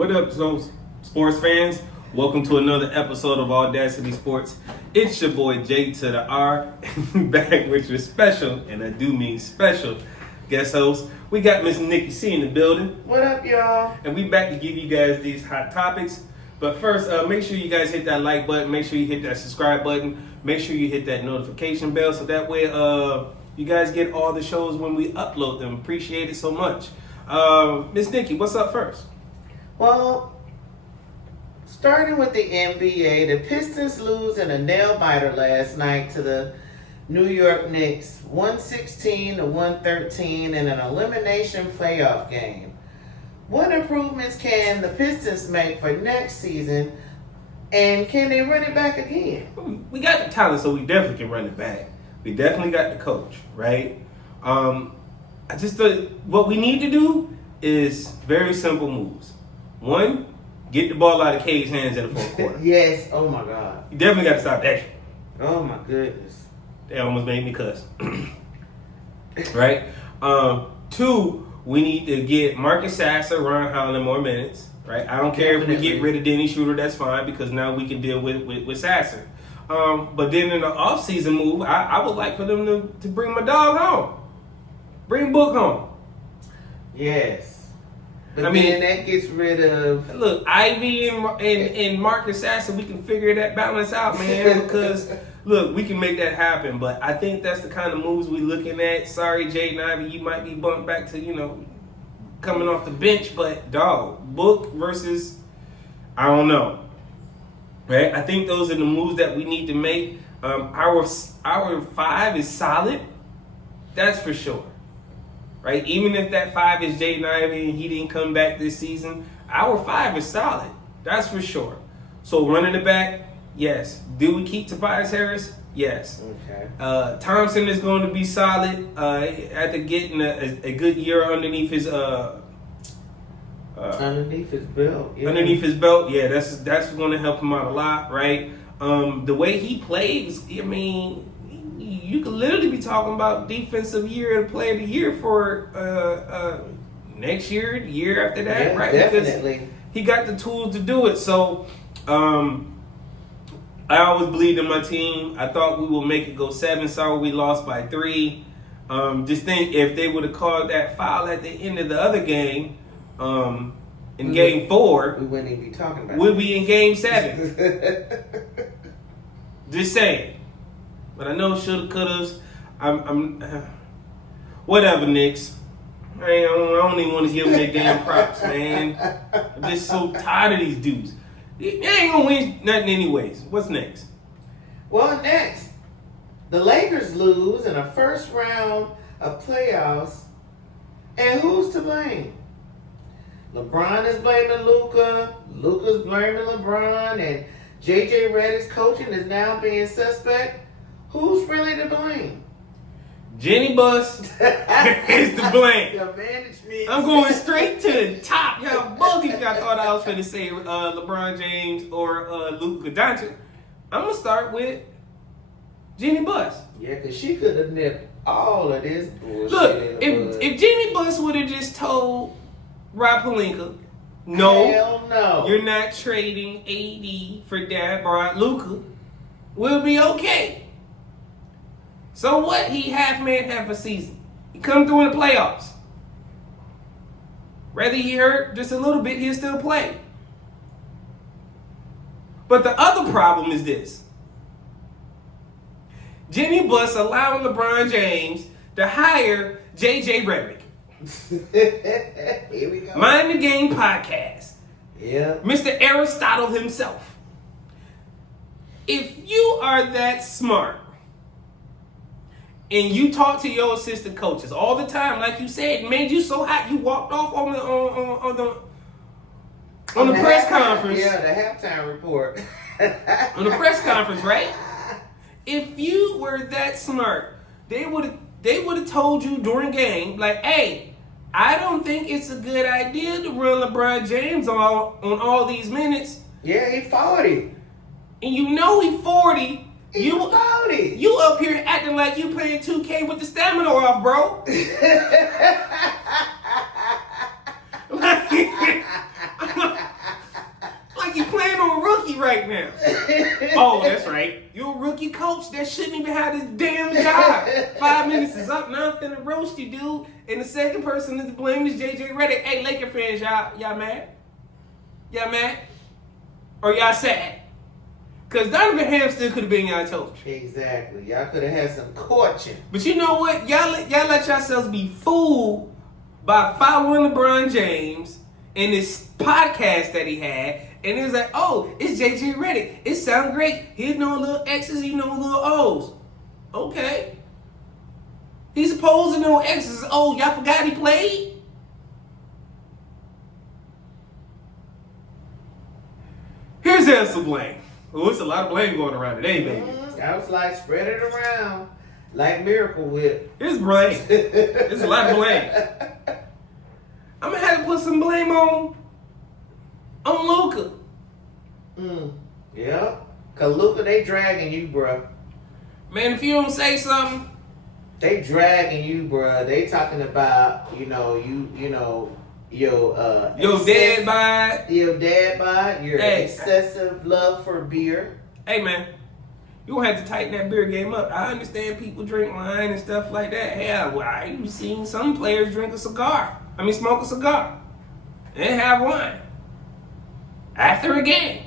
What up, sports fans? Welcome to another episode of AwwDacity Sports. It's your boy J2DaR, back with your special, and I do mean special, guest host. We got Miss NikkiC in the building. What up, y'all? And we back to give you guys these hot topics. But first, make sure you guys hit that like button. Make sure you hit that subscribe button. Make sure you hit that notification bell so that way you guys get all the shows when we upload them. Appreciate it so much. Miss Nikki, what's up first? Well, starting with the NBA, the Pistons lose in a nail-biter last night to the New York Knicks, 116-113 in an elimination playoff game. What improvements can the Pistons make for next season, and can they run it back again? We got the talent, so we definitely can run it back. We definitely got the coach, right? What we need to do is very simple moves. One, get the ball out of Cade's hands in the fourth quarter. Yes, oh my God. You definitely got to stop that shit. Oh my goodness. They almost made me cuss. Right? Two, we need to get Marcus Sasser, Ron Howland more minutes. Right? I don't care if we get rid of Denny Schroeder, that's fine, because now we can deal with Sasser. But then in the offseason move, I would like for them to bring my dog home. Bring Book home. Yes. But then that gets rid of... Look, Ivy and Marcus Sasser, we can figure that balance out, man, because... Look, we can make that happen, but I think that's the kind of moves we're looking at. Sorry, Jaden Ivey, you might be bumped back to, coming off the bench, but dog, Book versus, I don't know. Right? I think those are the moves that we need to make. Our five is solid. That's for sure. Right? Even if that five is Jaden Ivey and he didn't come back this season, our five is solid. That's for sure. So running it back, yes. Do we keep Tobias Harris? Yes. Okay. Thompson is going to be solid after getting a good year underneath his underneath his belt. Yeah. Underneath his belt, yeah, that's going to help him out a lot, right? The way he plays, I mean, you could literally be talking about defensive year and player of the year for next year, the year after that, yeah, right? Definitely. Because he got the tools to do it. So I always believed in my team. I thought we would make it go 7. Sorry, we lost by 3. Just think if they would have called that foul at the end of the other game, in game 4, we wouldn't even be talking about it. We'll be in game 7. Just saying. But I know shoulda, couldas. I'm whatever, Knicks. I don't even want to give them their damn props, man. I'm just so tired of these dudes. They ain't gonna win nothing anyways. What's next? Well, next, the Lakers lose in a first round of playoffs, and who's to blame? LeBron is blaming Luka, Luka's blaming LeBron, and JJ Redick's coaching is now being suspect. Who's really to blame? Jenny Bus is to blame. The management. I'm going straight to the top. Y'all bogus. Y'all thought I was finna say LeBron James or Luka Doncic. I'm gonna start with Jenny Bus. Yeah, because she could have nipped all of this bullshit. Look, if Jenny Bus would have just told Rob Pelinka, hell no, you're not trading AD for that brought Luka, we'll be okay. So what? He half a season. He come through in the playoffs. Whether he hurt just a little bit, he'll still play. But the other problem is this. Jenny Bus allowing LeBron James to hire J.J. Redick. Here we go. Mind the Game podcast. Yeah. Mr. Aristotle himself. If you are that smart and you talk to your assistant coaches all the time, like you said, made you so hot you walked off on the press conference. Yeah, the halftime report. On the press conference, right? If you were that smart, they would have told you during game, like, hey, I don't think it's a good idea to run LeBron James on all these minutes. Yeah, he 40. And you know he 40. He's 40. You up here acting like you playing 2K with the stamina off, bro. right now? Oh, that's right. You're a rookie coach that shouldn't even have this damn job. 5 minutes is up. Now I'm finna roast you, dude. And the second person to blame is JJ Redick. Hey, Laker fans, y'all mad? Y'all mad? Or y'all sad? Because Donovan Ham still could have been y'all coach. Exactly. Y'all could have had some coaching. But you know what? Y'all let yourselves be fooled by following LeBron James in this podcast that he had. And it was like, oh, it's JJ Redick. It sounds great. He know little X's, he know little O's. Okay. He's supposed to know X's. Oh, y'all forgot he played? Here's the answer, blame. Oh, it's a lot of blame going around today, baby. I was like, spread it around like Miracle Whip. It's blame. It's a lot of blame. I'm going to have to put some blame on Luka. Yeah. Because Luka, they dragging you, bruh. Man, if you don't say something. They dragging you, bruh. They talking about, your dad bod. Your dad bod. Your excessive love for beer. Hey, man. You gonna have to tighten that beer game up. I understand people drink wine and stuff like that. Hell, well, I've seen some players smoke a cigar and have wine after a game.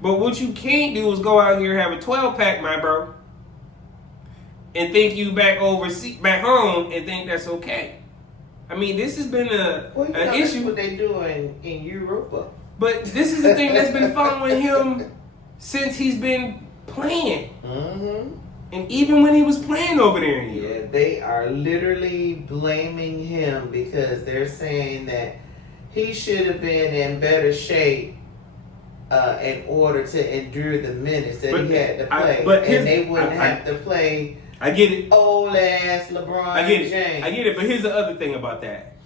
But what you can't do is go out here and have a 12-pack, my bro, and think you back home and think that's okay. I mean, this has been an issue. That's what they do in Europa. But this is the thing that's been following him since he's been playing. Mm-hmm. And even when he was playing over there in Europe. Yeah, they are literally blaming him because they're saying that he should have been in better shape in order to endure the minutes that he had to play. They wouldn't have to play. I get it. Old ass LeBron James. I get it, but here's the other thing about that.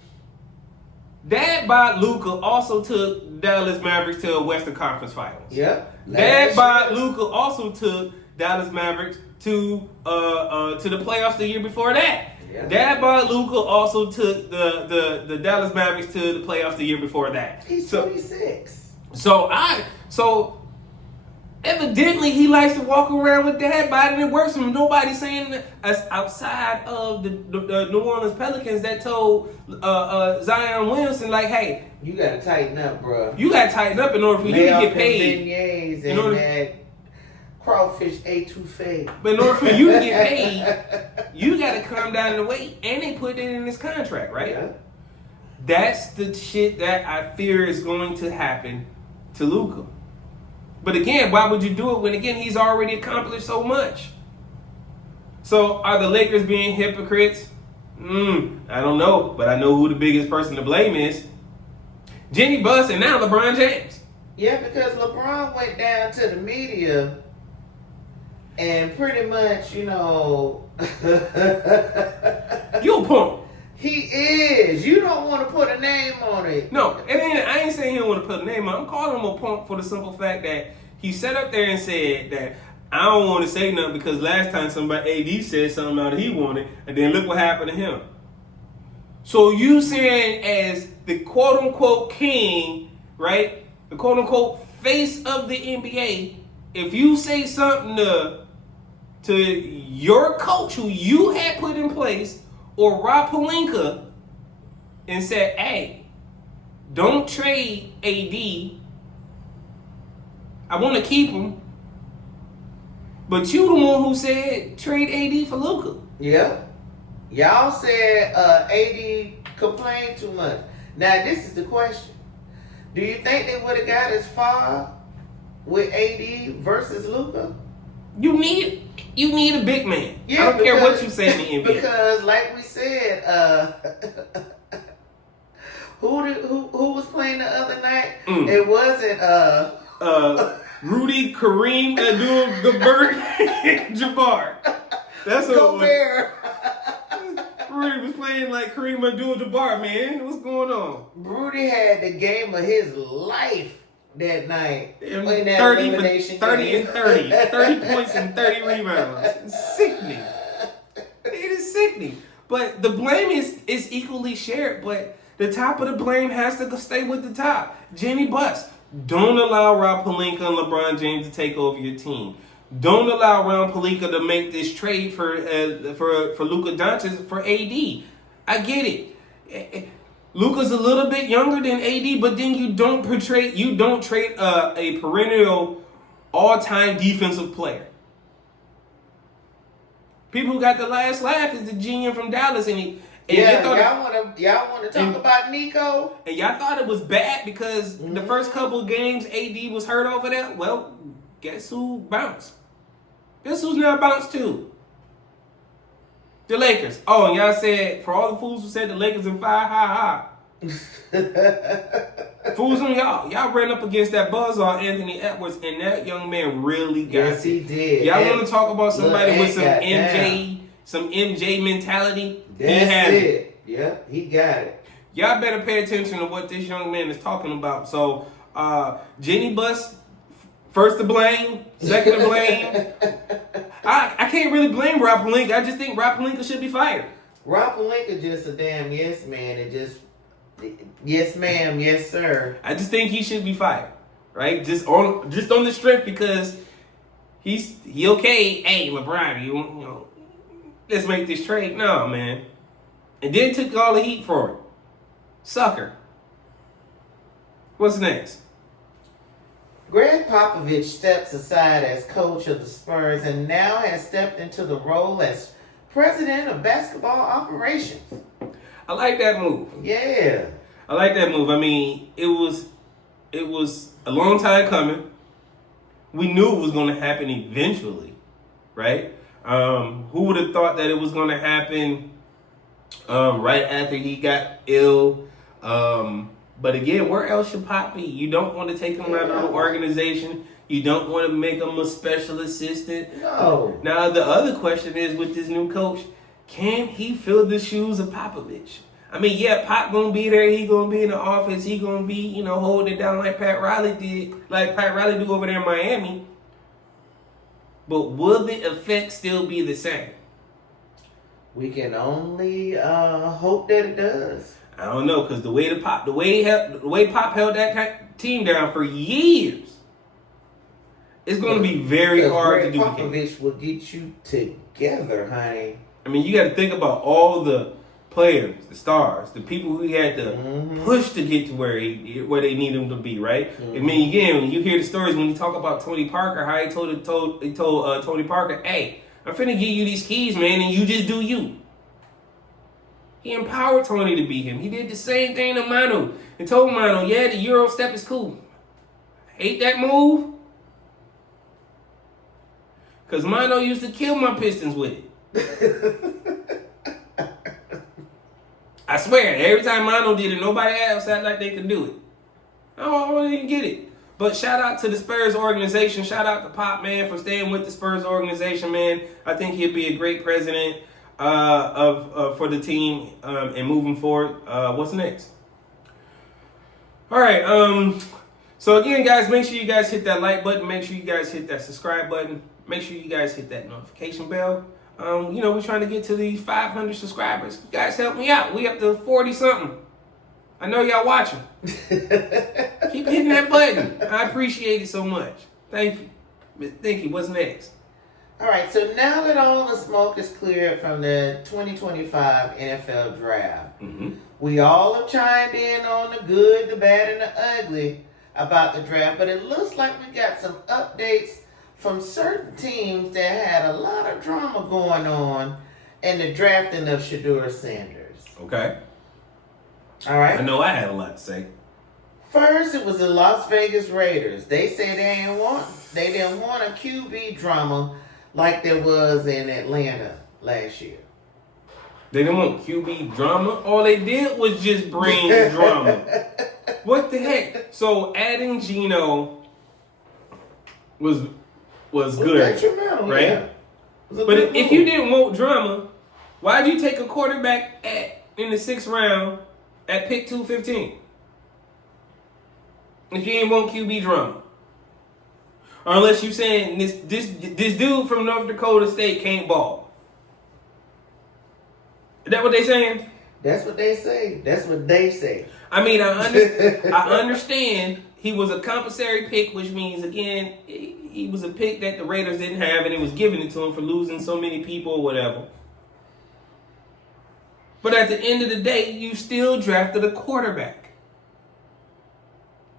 Dad bod Luka also took Dallas Mavericks to a Western Conference Finals. Yep. Dad bod Luka also took Dallas Mavericks to the playoffs the year before that. Yeah. Dad bod Luka also took the Dallas Mavericks to the playoffs the year before that. He's 26. So evidently he likes to walk around with dad bod and it works for him. Nobody's saying outside of the New Orleans Pelicans that told Zion Williamson, like, hey, you gotta tighten up, bro. You gotta tighten up in order for you to get paid. Beignets and that crawfish etouffee. But in order for you to get paid, you gotta come down in the weight, and they put it in this contract, right? Yeah. That's the shit that I fear is going to happen to Luka. But again, why would you do it when, again, he's already accomplished so much? So are the Lakers being hypocrites? I don't know, but I know who the biggest person to blame is. Jenny Buss and now LeBron James. Yeah, because LeBron went down to the media and pretty much, You a punk. He is. You don't want to put a name on it. No, and I ain't saying he don't want to put a name on it. I'm calling him a punk for the simple fact that he sat up there and said that I don't want to say nothing because last time somebody, AD, said something out that he wanted, and then look what happened to him. So you saying as the quote-unquote king, right, the quote-unquote face of the NBA, if you say something to your coach who you had put in place, or Rob Pelinka, and said, hey, don't trade AD. I want to keep him. But you the one who said trade AD for Luka. Yeah. Y'all said AD complained too much. Now, this is the question. Do you think they would have got as far with AD versus Luka? You need a big man. Yeah, I don't care what you say in the NBA. Because, like we said, who was playing the other night? It wasn't Rudy, Kareem, Abdul-Jabbar. That's what it was. Rudy was playing like Kareem Abdul-Jabbar, man. What's going on? Rudy had the game of his life that night. In that 30 elimination 30 game. and 30. 30 points and 30 rebounds. It's sickening. It is sickening. But the blame is equally shared, but the top of the blame has to stay with the top. Jenny Buss. Don't allow Rob Pelinka and LeBron James to take over your team. Don't allow Rob Pelinka to make this trade for Luka Doncic for AD. I get it. Luka's a little bit younger than AD, but then you don't trade a perennial all-time defensive player. People who got the last laugh is the GM from Dallas, and y'all want to talk about Nico? And y'all thought it was bad because the first couple of games AD was hurt over there. Well, guess who bounced? Guess who's now bounced too? The Lakers. Oh, and y'all said, for all the fools who said the Lakers in fire, ha. Fools on y'all. Y'all ran up against that buzzsaw, Anthony Edwards, and that young man really got Yes, he did. Y'all want to talk about somebody with some MJ mentality? That's it. Yeah, he got it. Y'all better pay attention to what this young man is talking about. So, Jenny Bus, first to blame, second to blame. I can't really blame Rob Pelinka. I just think Rob Pelinka should be fired. Rob Pelinka just a damn yes man and just yes ma'am, yes sir. I just think he should be fired, right? Just on the strength because he okay. Hey, LeBron, you know, let's make this trade. No, man. And then took all the heat for it. Sucker. What's next? Greg Popovich steps aside as coach of the Spurs and now has stepped into the role as president of basketball operations. I like that move. Yeah. I like that move. I mean, it was a long time coming. We knew it was going to happen eventually, right? Who would have thought that it was going to happen right after he got ill? But again, where else should Pop be? You don't want to take him out of the organization. You don't want to make him a special assistant. No. Now, the other question is with this new coach, can he fill the shoes of Popovich? I mean, yeah, Pop going to be there. He going to be in the office. He going to be, holding it down like Pat Riley do over there in Miami. But will the effect still be the same? We can only hope that it does. I don't know, because the way Pop held that team down for years, it's going to be very hard to do. Popovich will get you together, honey. I mean, you got to think about all the players, the stars, the people who he had to push to get to where they need him to be, right? I mean, again, when you hear the stories when you talk about Tony Parker, how he told Tony Parker, "Hey, I'm finna give you these keys, man, and you just do you." He empowered Tony to be him. He did the same thing to Manu and told Manu, "Yeah, the Euro step is cool. Hate that move, cause Manu used to kill my Pistons with it." I swear, every time Manu did it, nobody else acted like they could do it. I didn't get it. But shout out to the Spurs organization. Shout out to Pop, man, for staying with the Spurs organization, man. I think he'll be a great president for the team and moving forward. What's next? All right. So again, guys, make sure you guys hit that like button. Make sure you guys hit that subscribe button. Make sure you guys hit that notification bell. We're trying to get to these 500 subscribers. You guys help me out. We up to 40-something. I know y'all watching. Keep hitting that button. I appreciate it so much. Thank you. Thank you. What's next? All right, so now that all the smoke is cleared from the 2025 NFL draft, we all have chimed in on the good, the bad, and the ugly about the draft, but it looks like we got some updates from certain teams that had a lot of drama going on in the drafting of Shedeur Sanders. Okay. All right. I know I had a lot to say. First, it was the Las Vegas Raiders. They said they didn't want a QB drama like there was in Atlanta last year. They didn't want QB drama. All they did was just bring drama. What the heck? So adding Geno was good, right? Yeah. But if you didn't want drama, why'd you take a quarterback in the 6th round at pick 215? If you ain't want QB drama, or unless you saying this dude from North Dakota State can't ball. Is that what they saying? That's what they say. That's what they say. I mean, I understand He was a compensatory pick, which means, again, he was a pick that the Raiders didn't have, and it was given it to him for losing so many people or whatever. But at the end of the day, you still drafted a quarterback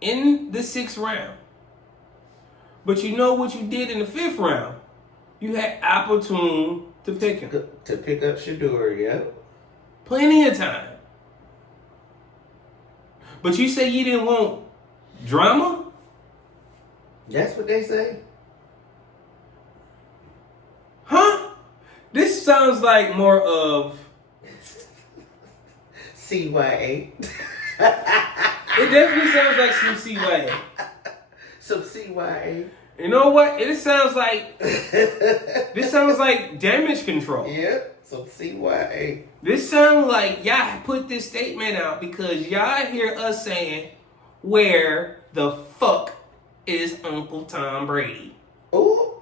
in the 6th round. But you know what you did in the 5th round? You had opportune to pick him. To pick up Shedeur, yeah. Plenty of time. But you say you didn't want drama? That's what they say. Huh? This sounds like more of CYA. It definitely sounds like some CYA. Some CYA. You know what? This sounds like damage control. Yep, some CYA. This sounds like y'all put this statement out because y'all hear us saying, where the fuck is Uncle Tom Brady? Ooh.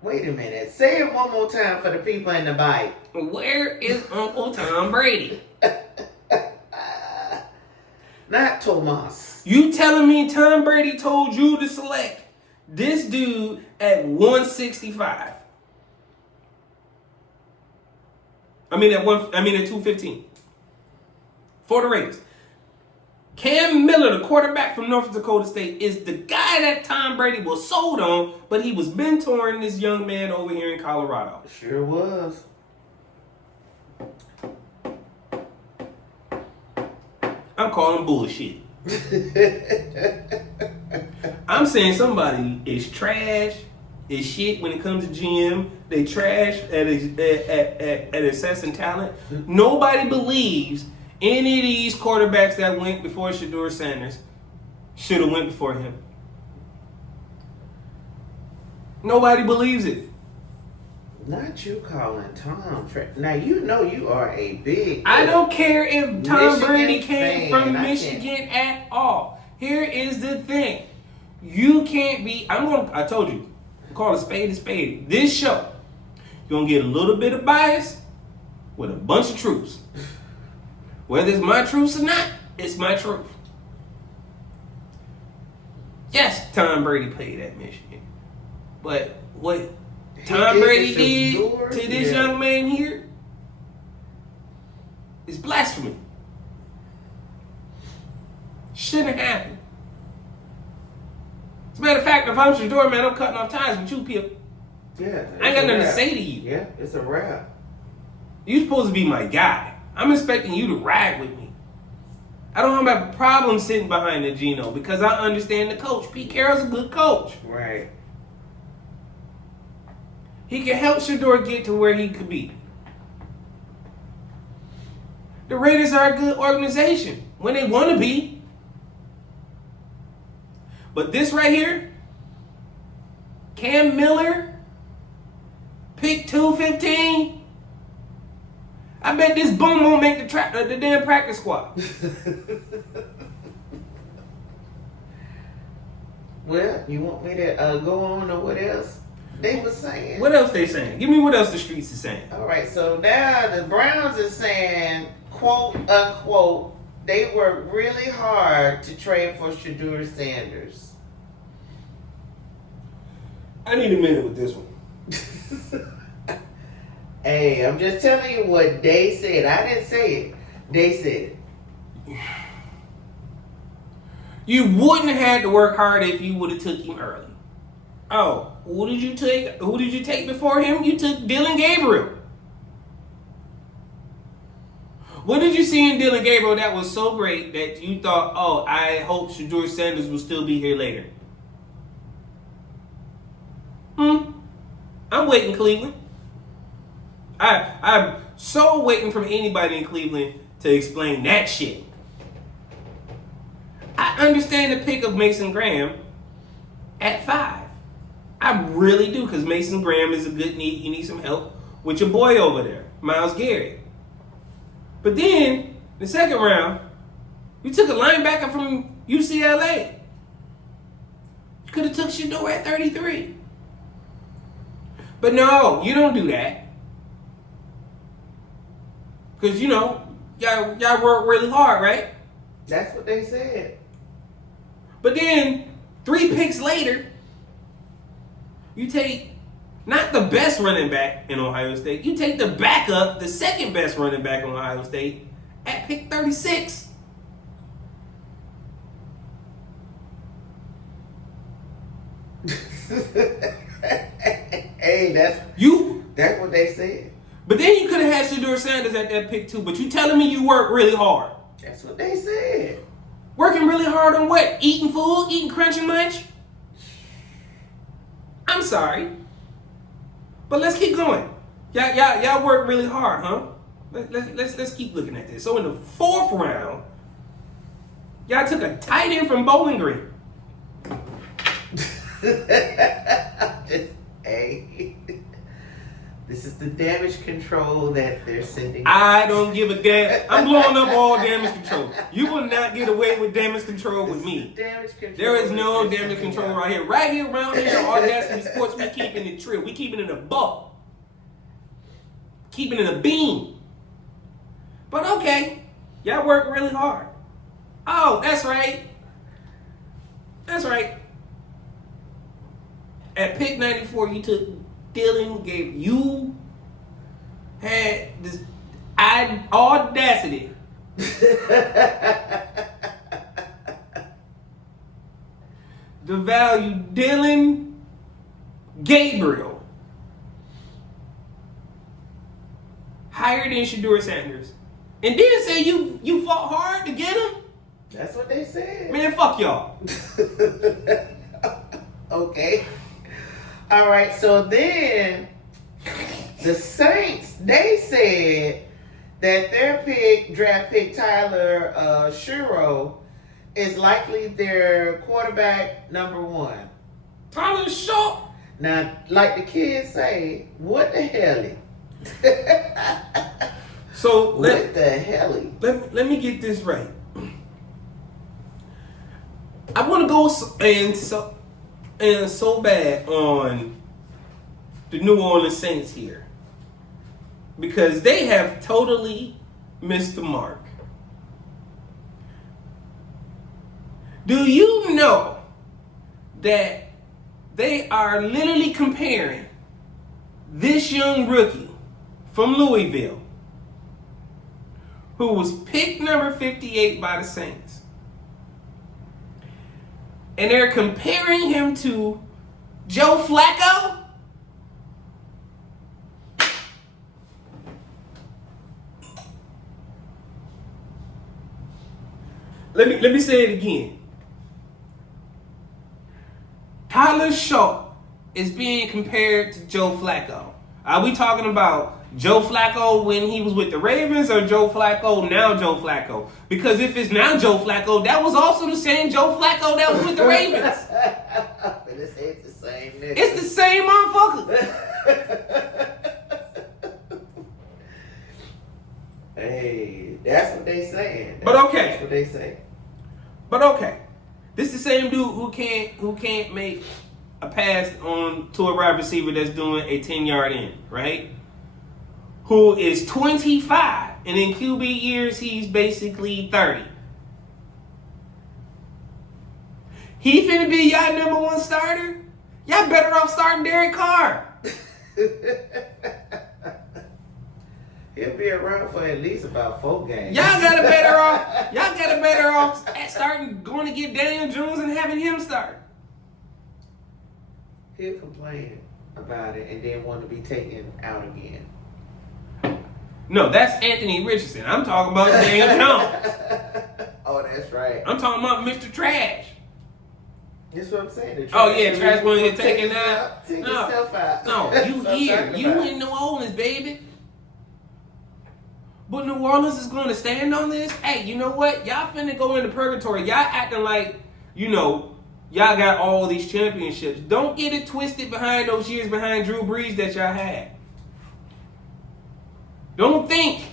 Wait a minute. Say it one more time for the people in the bike. Where is Uncle Tom Brady? Not Tomas. You telling me Tom Brady told you to select this dude at 165? At 215 for the Raiders. Cam Miller, the quarterback from North Dakota State, is the guy that Tom Brady was sold on, but he was mentoring this young man over here in Colorado. Sure was. I'm calling bullshit. I'm saying somebody is trash, is shit when it comes to GM. They trash at assessing talent. Nobody believes any of these quarterbacks that went before Shedeur Sanders should have went before him. Nobody believes it. Not you calling Tom. Now you know you are a big. I don't care if Tom Michigan Brady came fan. from Michigan at all. Here is the thing. You can't be. I told you. Call a spade a spade. This show, you're going to get a little bit of bias with a bunch of truths. Whether it's my truths or not, it's my truth. Yes, Tom Brady played at Michigan. But what Tom Brady did to this young man here is blasphemy. Shouldn't happen. As a matter of fact, if I'm Shedeur, man, I'm cutting off ties with you, Pip. Yeah. I ain't got nothing to say to you. Yeah, it's a wrap. You supposed to be my guy. I'm expecting you to ride with me. I don't have a problem sitting behind the Geno because I understand the coach. Pete Carroll's a good coach. Right. He can help Shedeur get to where he could be. The Raiders are a good organization when they want to be. But this right here, Cam Miller, pick 215. I bet this bum won't make the damn practice squad. Well, you want me to go on or what else they were saying? What else they saying? Give me what else the streets is saying. All right, so now the Browns are saying, quote unquote, they worked really hard to trade for Shedeur Sanders. I need a minute with this one. Hey, I'm just telling you what they said. I didn't say it. They said it. You wouldn't have had to work hard if you would have took him early. Oh, who did you take? Who did you take before him? You took Dylan Gabriel. What did you see in Dylan Gabriel that was so great that you thought, oh, I hope Shedeur Sanders will still be here later? I'm waiting, Cleveland. I'm so waiting from anybody in Cleveland to explain that shit. I understand the pick of Mason Graham at 5. I really do, because Mason Graham is a good need. You need some help with your boy over there, Myles Garrett. But then, the second round, you took a linebacker from UCLA. You could have took Shedeur at 33. But no, you don't do that. Because, y'all work really hard, right? That's what they said. But then 3 picks later, you take not the best running back in Ohio State. You take the backup, the second best running back in Ohio State, at pick 36. Hey, that's what they said. But then you could have had Shedeur Sanders at that pick too. But you telling me you work really hard? That's what they said. Working really hard on what? Eating food? Eating crunching much? I'm sorry. But let's keep going. Y'all work really hard, huh? Let's keep looking at this. So in the 4th round, y'all took a tight end from Bowling Green. Hey, this is the damage control that they're sending. I don't give a damn. I'm blowing up all damage control. You will not get away with damage control with me. Damage control. There is no damage control right here. Right here, around here, AwwDacity Sports, we keeping it true. We keeping it a buck. Keeping it a beam. But okay, y'all work really hard. Oh, that's right. That's right. At pick 94, you took Dylan, you had this audacity to value Dylan Gabriel higher than Shedeur Sanders. And then say you fought hard to get him? That's what they said. Man, fuck y'all. Okay. All right, so then the Saints, they said that their draft pick, Tyler Shuro, is likely their quarterback number 1. Tyler Shaw. Now, like the kids say, what the hell? So what the hell? Let me get this right. I want to go so bad on the New Orleans Saints here because they have totally missed the mark. Do you know that they are literally comparing this young rookie from Louisville, who was picked number 58 by the Saints, and they're comparing him to Joe Flacco? Let me say it again. Tyler Shaw is being compared to Joe Flacco. Are we talking about Joe Flacco when he was with the Ravens or Joe Flacco now Joe Flacco? Because if it's now Joe Flacco, that was also the same Joe Flacco that was with the Ravens. It's the same nigga. It's the same motherfucker. Hey, that's what they saying. But okay. That's what they say. But okay. This is the same dude who can't make a pass to a wide receiver that's doing a 10-yard in, right? Who is 25, and in QB years, he's basically 30. He finna be y'all number 1 starter? Y'all better off starting Derek Carr. He'll be around for at least about 4 games. Y'all got a better off at starting, going to get Daniel Jones and having him start. He'll complain about it and then want to be taken out again. No, that's Anthony Richardson. I'm talking about Daniel Jones. Oh, that's right. I'm talking about Mr. Trash. That's what I'm saying. Oh yeah, Trash when you're taking out. Take yourself out. No, you here. You in New Orleans, baby. But New Orleans is going to stand on this? Hey, you know what? Y'all finna go into purgatory. Y'all acting like, y'all got all these championships. Don't get it twisted behind those years behind Drew Brees that y'all had. Don't think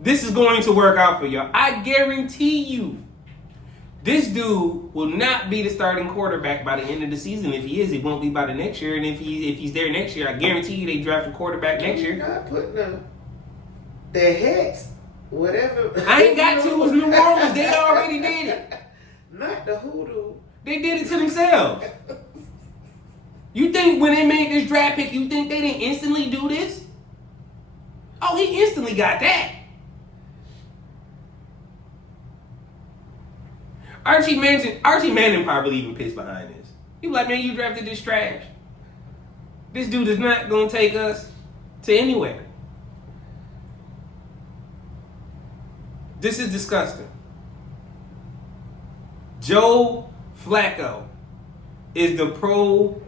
this is going to work out for y'all. I guarantee you, this dude will not be the starting quarterback by the end of the season. If he is, he won't be by the next year. And if he's there next year, I guarantee you they draft a quarterback next year. You're not putting the hex, whatever. I ain't got to. It was New Orleans. They already did it. Not the hoodoo. They did it to themselves. You think when they made this draft pick, you think they didn't instantly do this? Oh, he instantly got that. Archie Manning probably even pissed behind this. He was like, man, you drafted this trash. This dude is not going to take us to anywhere. This is disgusting. Joe Flacco is the pro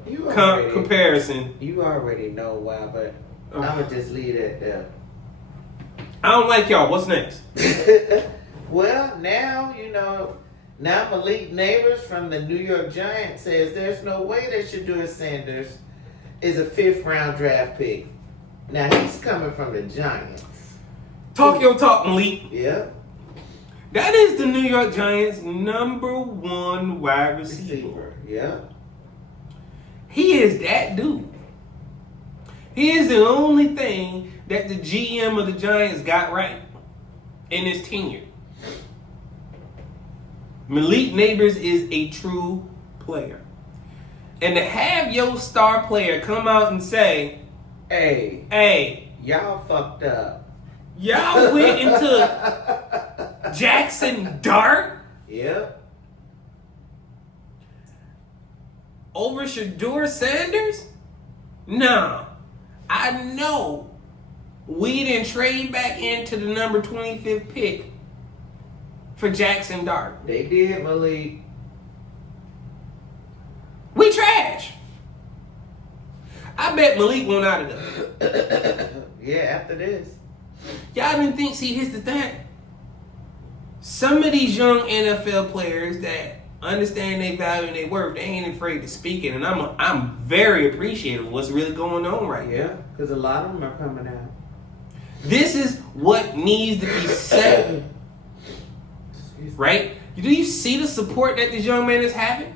comparison. You already know why, but I'm going to just leave that there. I don't like y'all. What's next? Well, now, now Malik Neighbors from the New York Giants says there's no way that Shedeur Sanders is a 5th round draft pick. Now, he's coming from the Giants. Talk your talk, Malik. Yeah. That is the New York Giants' #1 wide receiver. Yeah. He is that dude. He is the only thing that the GM of the Giants got right in his tenure. Malik Neighbors is a true player. And to have your star player come out and say, hey, y'all fucked up. Y'all went into ＪaxonDaR? Yep. Over Shedeur Sanders? Nah. I know we didn't trade back into the number 25th pick for Jackson-Dart. They did, Malik. We trash. I bet Malik went out of there. Yeah, after this. Y'all didn't think, see, here's the thing. Some of these young NFL players that understand their value and their worth, they ain't afraid to speak it. And I'm very appreciative of what's really going on right now. Yeah, because a lot of them are coming out. This is what needs to be said. Right? Do you see the support that this young man is having?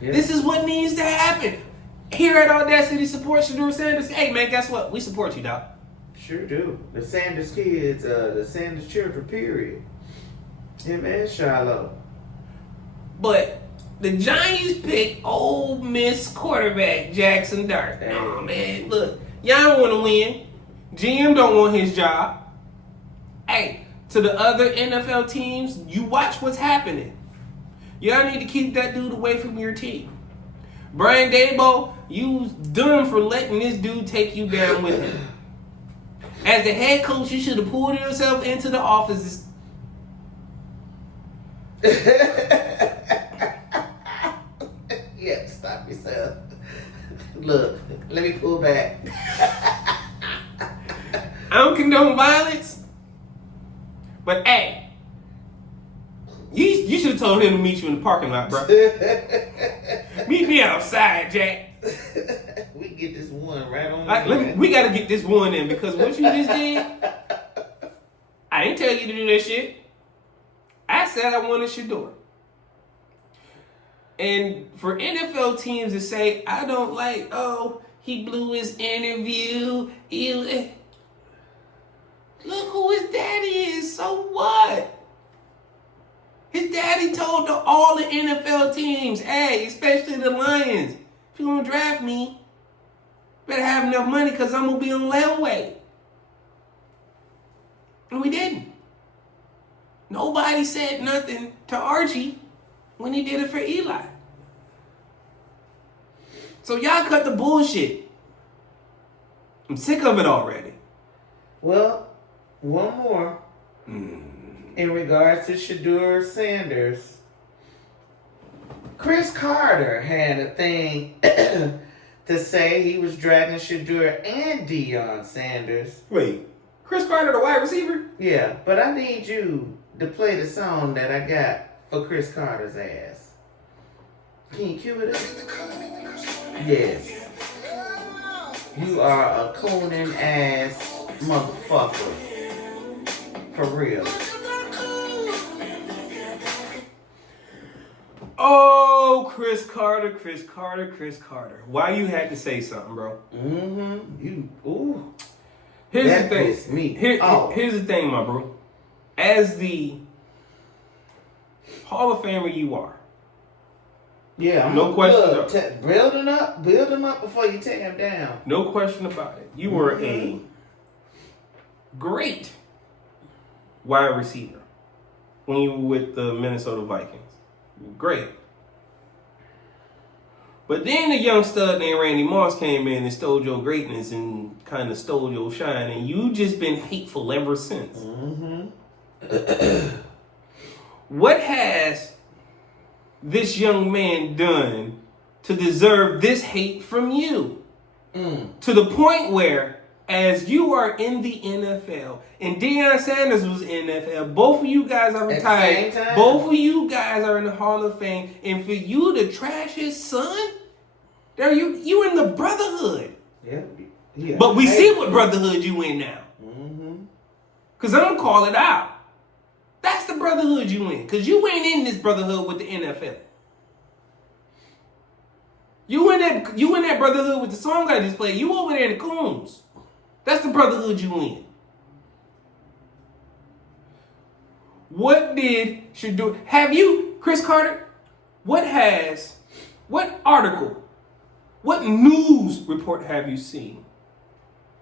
Yeah. This is what needs to happen. Here at AwwDacity Sports, Shedeur Sanders. Hey, man, guess what? We support you, dog. Sure do. The Sanders kids, the Sanders children, period. Him and Shiloh. But the Giants pick Ole Miss quarterback Jackson-Dart. Hey. Oh, man, look. Y'all don't want to win. GM don't want his job. Hey, to the other NFL teams, you watch what's happening. Y'all need to keep that dude away from your team. Brian Daboll, you done for letting this dude take you down with him. As the head coach, you should have pulled yourself into the office. Yeah, stop yourself. Look, let me pull back. I don't condone violence, but hey, you should have told him to meet you in the parking lot, bro. Meet me outside, Jack. We get this one right on. We got to get this one in because what you just did, I didn't tell you to do that shit. I said I wanted Shedeur. And for NFL teams to say, I don't like, oh, he blew his interview. Look who his daddy is. So what? His daddy told all the NFL teams, hey, especially the Lions, if you're going to draft me, better have enough money because I'm going to be on layaway. And we didn't. Nobody said nothing to Archie when he did it for Eli. So y'all cut the bullshit. I'm sick of it already. Well, one more. In regards to Shedeur Sanders, Chris Carter had a thing to say. He was dragging Shedeur and Deion Sanders. Wait, Chris Carter, the wide receiver? Yeah, but I need you to play the song that I got for Chris Carter's ass. Can you cue it up? Yes. You are a cooning ass motherfucker. For real. Oh, Chris Carter. Why you had to say something, bro? Ooh. Here's that the thing. pissed me. Here's the thing, my bro. As the Hall of Famer you are, Yeah, no question. Build him up before you tear him down. No question about it. You were a great wide receiver when you were with the Minnesota Vikings. Great. But then a young stud named Randy Moss came in and stole your greatness and kind of stole your shine, and you just been hateful ever since. What has this young man done to deserve this hate from you? To the point where, as you are in the NFL, and Shedeur Sanders was in the NFL, both of you guys are retired. Both of you guys are in the Hall of Fame, and for you to trash his son, there you in the brotherhood. Yeah. But we see what brotherhood you in now. Because I'm going to call it out. That's the brotherhood you in. Because you ain't in this brotherhood with the NFL. You in that brotherhood with the song I just played. You over there in the Coons. That's the brotherhood you in. What did Shedeur... Have you, Chris Carter, what article, what news report have you seen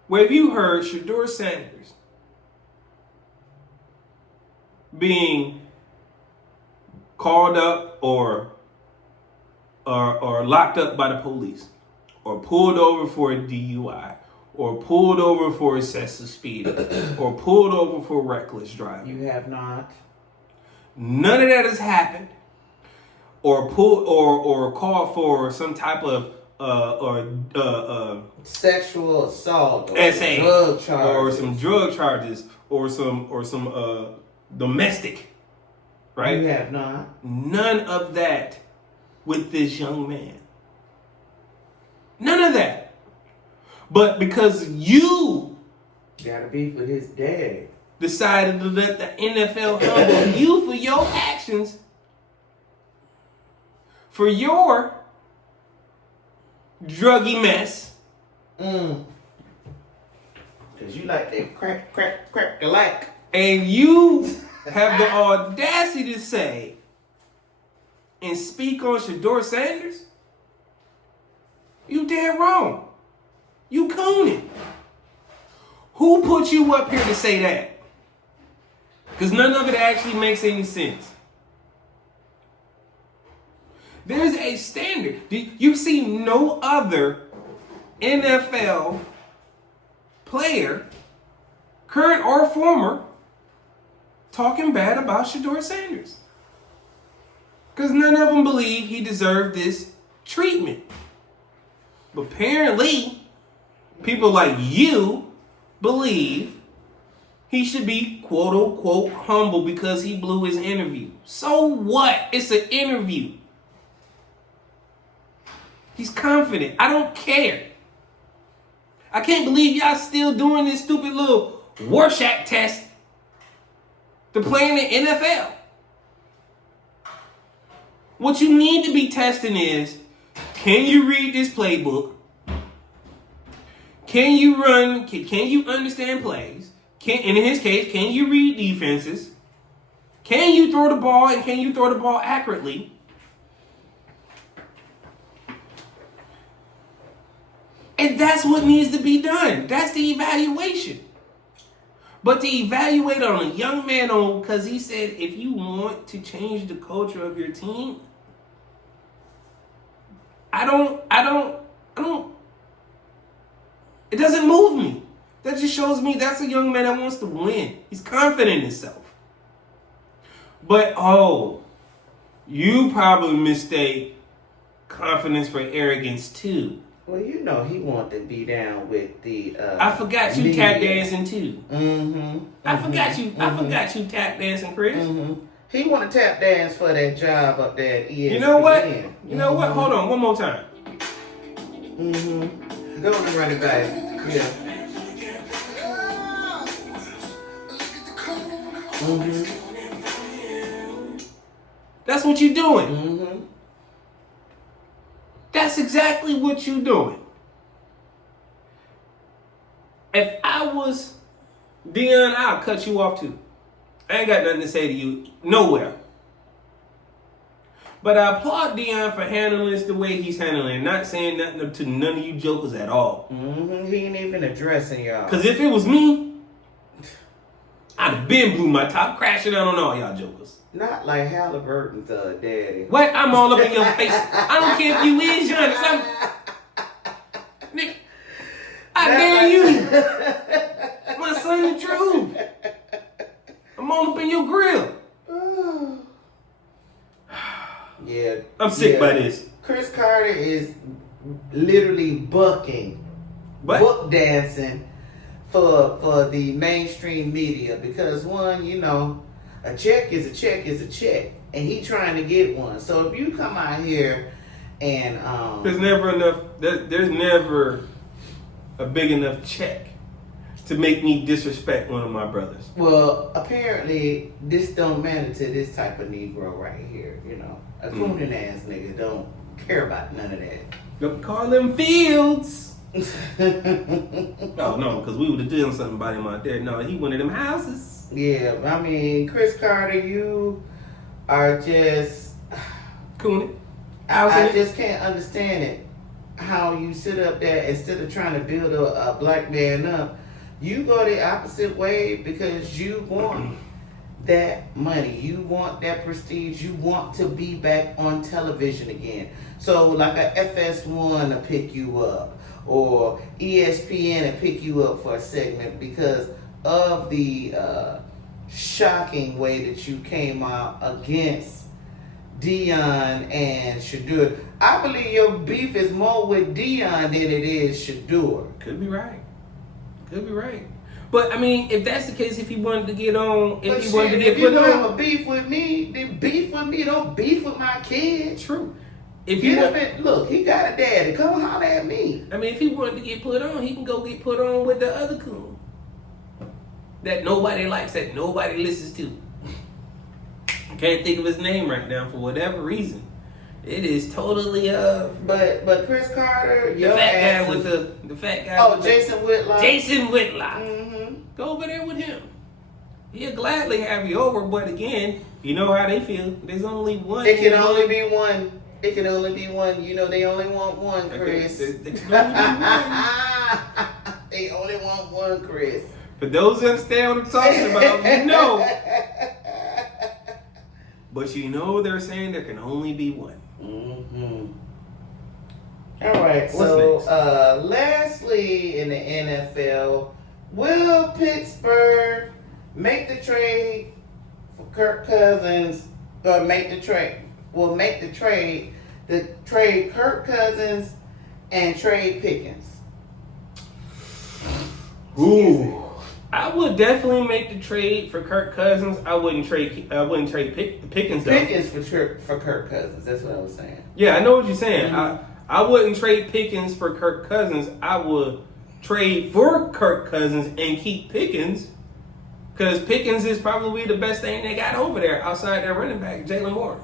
where have you heard Shedeur Sanders being called up or locked up by the police, or pulled over for a DUI, or pulled over for excessive speed, or pulled over for reckless driving? You have not. None of that has happened. Or called for some type of sexual assault, or SA, drug charges, or some drug charges, or some domestic, right? You have not. None of that with this young man. None of that. But because you got to beef with his dad, decided to let the NFL humble you for your actions, for your druggy mess. Because you like that crack alike. And you have the audacity to say and speak on Shedeur Sanders? You dead wrong. You cooning. Who put you up here to say that? Because none of it actually makes any sense. There's a standard. You've seen no other NFL player, current or former, talking bad about Shedeur Sanders. Because none of them believe he deserved this treatment. But apparently, people like you believe he should be quote unquote humble because he blew his interview. So what? It's an interview. He's confident. I don't care. I can't believe y'all still doing this stupid little Rorschach test to play in the NFL. What you need to be testing is, can you read this playbook? Can you run? Can you understand plays? In his case, can you read defenses? Can you throw the ball, and can you throw the ball accurately? And that's what needs to be done. That's the evaluation. But to evaluate on a young man because he said, if you want to change the culture of your team, I don't, it doesn't move me. That just shows me that's a young man that wants to win. He's confident in himself. But, you probably mistake confidence for arrogance too. Well, you know he wanted to be down with the I forgot you media. tap dancing too. I forgot you tap dancing, Chris. He want to tap dance for that job up there at ESPN. You know what? You know what? Hold on, one more time. Go and run it back. Yeah. That's what you're doing. That's exactly what you're doing. If I was Dion, I'll cut you off too. I ain't got nothing to say to you nowhere. But I applaud Deion for handling this the way he's handling it. Not saying nothing to none of you jokers at all. He ain't even addressing y'all. Because if it was me, I'd have been blew my top crashing out on all y'all jokers. Not like Halliburton's daddy. What? I'm all up in your face. I don't care if you is young. Nick, I dare you. My son, the truth. I'm all up in your grill. Yeah. I'm sick by this. Chris Carter is literally bucking, book dancing for the mainstream media because one, you know, a check is a check is a check, and he trying to get one. So if you come out here and there's never enough. There's never a big enough check to make me disrespect one of my brothers. Well, apparently this don't matter to this type of Negro right here. You know, a cooning ass nigga don't care about none of that. Don't call them Fields. No, because we would have done something about him out there. No, he wanted them houses. Yeah, I mean, Chris Carter, you are just Cooning. I just can't understand it. How you sit up there instead of trying to build a black man up, you go the opposite way because you want that money, you want that prestige, you want to be back on television again. So like a FS1 to pick you up or ESPN to pick you up for a segment because of the shocking way that you came out against Deion and Shedeur. I believe your beef is more with Deion than it is Shedeur. Could be right. But I mean, if that's the case, if he wanted to get on, if you have a beef with me, then beef with me. Don't beef with my kid. True. Look, he got a daddy. Come holler at me. I mean, if he wanted to get put on, he can go get put on with the other coon that nobody likes, that nobody listens to. I can't think of his name right now for whatever reason. It is totally But Chris Carter, the fat guy with the fat guy. Oh, Jason Whitlock. Jason Whitlock. Mm-hmm. Go over there with him. He'll gladly have you over, but again, you know how they feel. There's only one. It can only be one. It can only be one. You know they only want one, Chris. They can only be one. They only want one, Chris. For those who understand what I'm talking about, you know. But you know they're saying there can only be one. Mm-hmm. All right. What's next? Lastly, in the NFL, will Pittsburgh make the trade for Kirk Cousins, or make the trade? Will make the trade Kirk Cousins and trade Pickens. Ooh. I would definitely make the trade for Kirk Cousins. I wouldn't trade Pickens though. Pickens for Kirk Cousins. That's what I was saying. Yeah, I know what you're saying. Mm-hmm. I wouldn't trade Pickens for Kirk Cousins. I would trade for Kirk Cousins and keep Pickens because Pickens is probably the best thing they got over there outside their running back, Jalen Warren.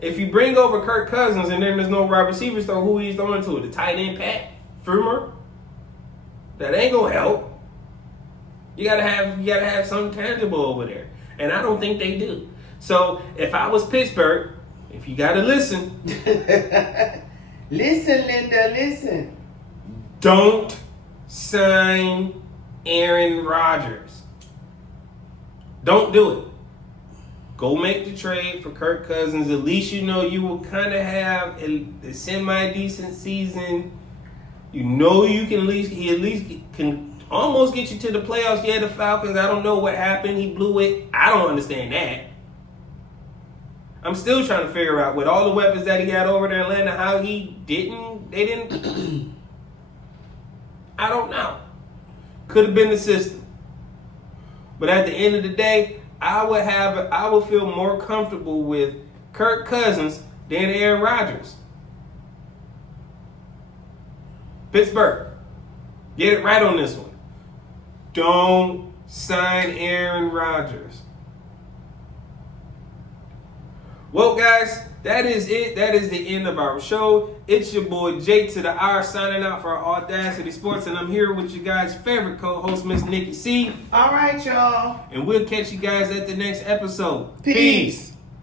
If you bring over Kirk Cousins and then there's no wide receivers, so who he's throwing to? The tight end, Pat Freeman? That ain't gonna help. You gotta have something tangible over there, and I don't think they do. So if I was Pittsburgh, if you gotta listen, listen, Linda, listen. Don't sign Aaron Rodgers. Don't do it. Go make the trade for Kirk Cousins. At least you know you will kind of have a semi-decent season. You know you can he at least can almost get you to the playoffs. Yeah, the Falcons, I don't know what happened. He blew it. I don't understand that. I'm still trying to figure out with all the weapons that he got over there in Atlanta, how they didn't. I don't know. Could have been the system. But at the end of the day, I would feel more comfortable with Kirk Cousins than Aaron Rodgers. Pittsburgh, get it right on this one. Don't sign Aaron Rodgers. Well, guys, that is it. That is the end of our show. It's your boy J2DaR signing out for AwwDacity Sports, and I'm here with you guys' favorite co-host, Miss NikkiC. All right, y'all. And we'll catch you guys at the next episode. Peace.